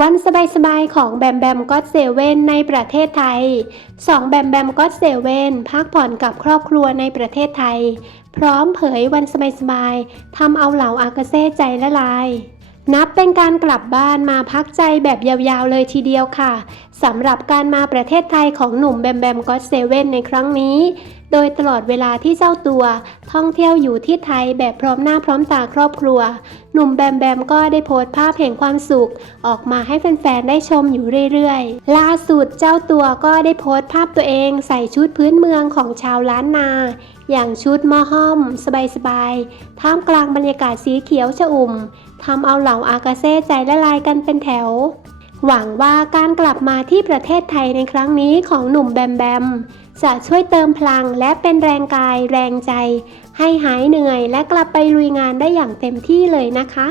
วันสบายๆของแบมแบมก็อตเซเว่นในประเทศไทยสองแบมแบมก็อตเซเว่นพักผ่อนกับครอบครัวในประเทศไทย พร้อมเผยวันสบายๆทำเอาเหล่าอากาเซ่ใจละลาย นับเป็นการกลับบ้านมาพักใจแบบยาวๆเลยทีเดียวค่ะสำหรับการมาประเทศไทยของหนุ่มแบมแบมก็อตเซเว่นในครั้งนี้ ดยตลอดเวลาที่เจ้าตัว ท่องเที่ยวอยู่ที่ไทยแบบพร้อมหน้าพร้อมตาครอบครัว หนุ่มแบมแบมก็ได้โพสต์ภาพแห่งความสุข ออกมาให้แฟนๆ ได้ชมอยู่เรื่อยๆ ล่าสุดเจ้าตัวก็ได้โพสต์ภาพตัวเองใส่ชุดพื้นเมืองของชาวล้านนา อย่างชุดมอห้อม สบายๆ ท่ามกลางบรรยากาศสีเขียวชอุ่มทำเอาเหล่าอากาเซ่ใจละลายกันเป็นแถว หวังว่าการกลับมาที่ประเทศไทยในครั้งนี้ของหนุ่มแบมแบม จะช่วยเติมพลังและเป็นแรงกายแรงใจ ให้หายเหนื่อยและกลับไปลุยงานได้อย่างเต็มที่เลยนะคะ